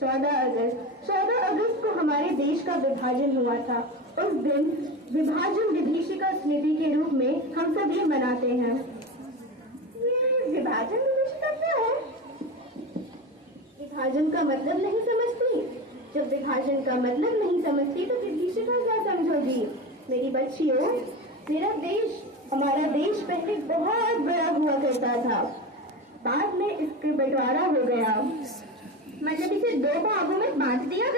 14 अगस्त को हमारे देश का विभाजन हुआ था। उस दिन विभाजन विभीषिका स्मृति के रूप में हम सभी मनाते हैं। ये विभाजन विभीषिका क्या है? विभाजन का मतलब नहीं समझती? जब विभाजन का मतलब नहीं समझती तो विभीषिका क्या समझोगी? मेरी बच्चियों, हमारा देश पहले बहुत बड़ा हुआ करता था, बाद में इसके बंटवारा हो गया। मतलब इसे 2 भागों में बांट दिया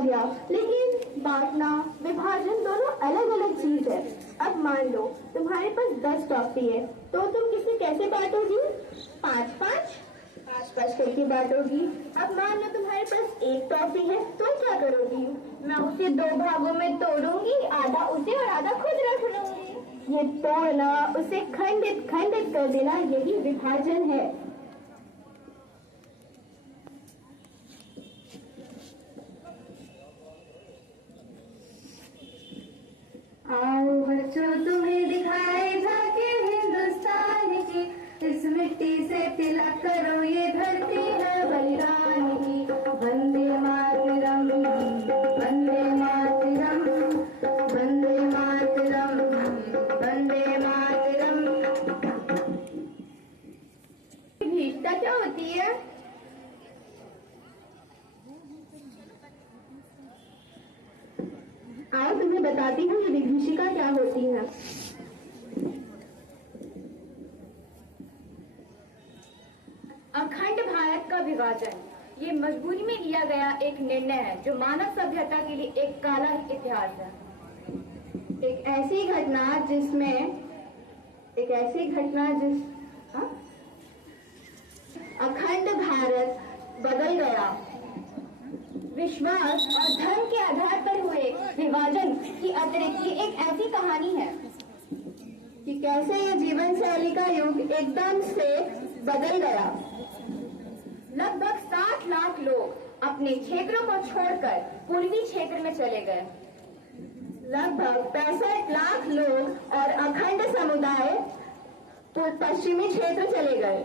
गया, लेकिन बांटना विभाजन दोनों अलग अलग चीज है। अब मान लो तुम्हारे पास 10 टॉफी है, तो तुम किसे कैसे बांटोगी? 5-5 करके बांटोगी। अब मान लो तुम्हारे पास 1 टॉफी है, तो क्या करोगी? मैं उसे 2 भागों में तोड़ूंगी, आधा उसे और आधा खुद रख लूंगी। ये तोड़ना, उसे खंडित कर देना, यही विभाजन है। आओ बच्चों तुम्हें दिखाए झांकी हिंदुस्तान की, इस मिट्टी से तिलक करो, ये धरती है बलिदान की। वंदे मातरम, वंदे मातरम, वंदे मातरम, वंदे मातरम। विभीषिका क्या होती है? आओ तुम्हें बताती हूँ ये विभीषिका क्या होती है। अखंड भारत का विभाजन ये मजबूरी में लिया गया एक निर्णय है, जो मानव सभ्यता के लिए एक काला इतिहास है। एक ऐसी घटना जिस अखंड भारत बदल गया। विश्वास और धर्म के आधार पर हुए विभाजन की अतिरिक्त एक ऐसी कहानी है कि कैसे ये जीवन शैली का युग एकदम से बदल गया। लगभग 60 लाख लोग अपने क्षेत्रों को छोड़कर पूर्वी क्षेत्र में चले गए। लगभग 65 लाख लोग और अखंड समुदाय पश्चिमी क्षेत्र चले गए।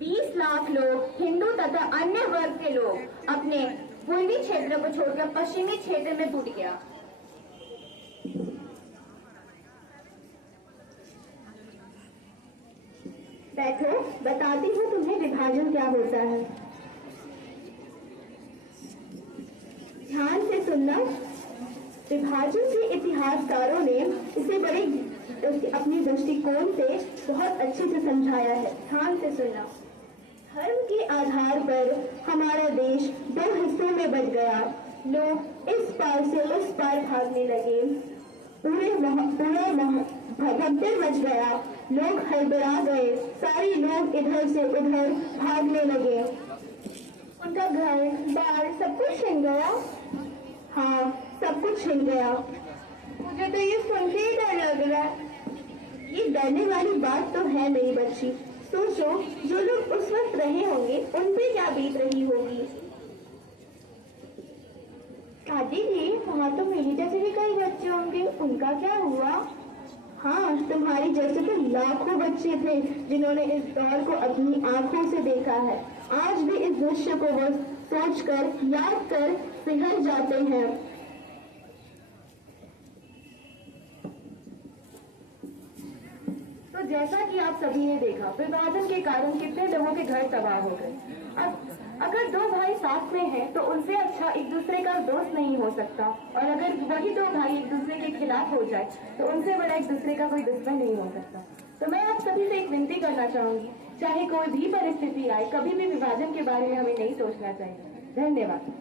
20 लाख लोग हिंदू तथा अन्य वर्ग के लोग अपने पूर्वी क्षेत्र को छोड़कर पश्चिमी क्षेत्र में टूट गया। बैठो, बताती हूँ तुम्हें विभाजन क्या होता है। ध्यान से सुनना। विभाजन के इतिहासकारों ने इसे बड़े अपनी दृष्टिकोण से बहुत अच्छे से समझाया है। ध्यान से सुनना। धर्म के आधार पर हमारा देश 2 हिस्सों में बंट गया। लोग इस पार से उस पार भागने लगे। पूरे भगदड़ मच गया। लोग हड़बड़ा गए। सारे लोग इधर से उधर भागने लगे। उनका घर बार सब कुछ छिन गया। हाँ, सब कुछ छिन गया। मुझे तो ये सुन के ही डर लग रहा है। ये डरने वाली बात तो है मेरी बच्ची। सोचो, जो लोग उस वक्त रहे होंगे उन पे क्या बीत रही होगी। दादी जी, वहाँ तो मेरे जैसे भी कई बच्चे होंगे, उनका क्या हुआ? हाँ, तुम्हारी जैसे तो लाखों बच्चे थे जिन्होंने इस दौर को अपनी आंखों से देखा है। आज भी इस दृश्य को वो सोचकर, याद कर सिहर जाते हैं। तो जैसा कि आप सभी ने देखा, विभाजन के कारण कितने लोगों के घर तबाह हो गए। अब अगर 2 भाई साथ में हैं, तो उनसे अच्छा एक दूसरे का दोस्त नहीं हो सकता, और अगर वही 2 भाई एक दूसरे के खिलाफ हो जाए, तो उनसे बड़ा एक दूसरे का कोई दुश्मन नहीं हो सकता। तो मैं आप सभी से एक विनती करना चाहूंगी, चाहे कोई भी परिस्थिति आए, कभी भी विभाजन के बारे में हमें नहीं सोचना चाहिए। धन्यवाद।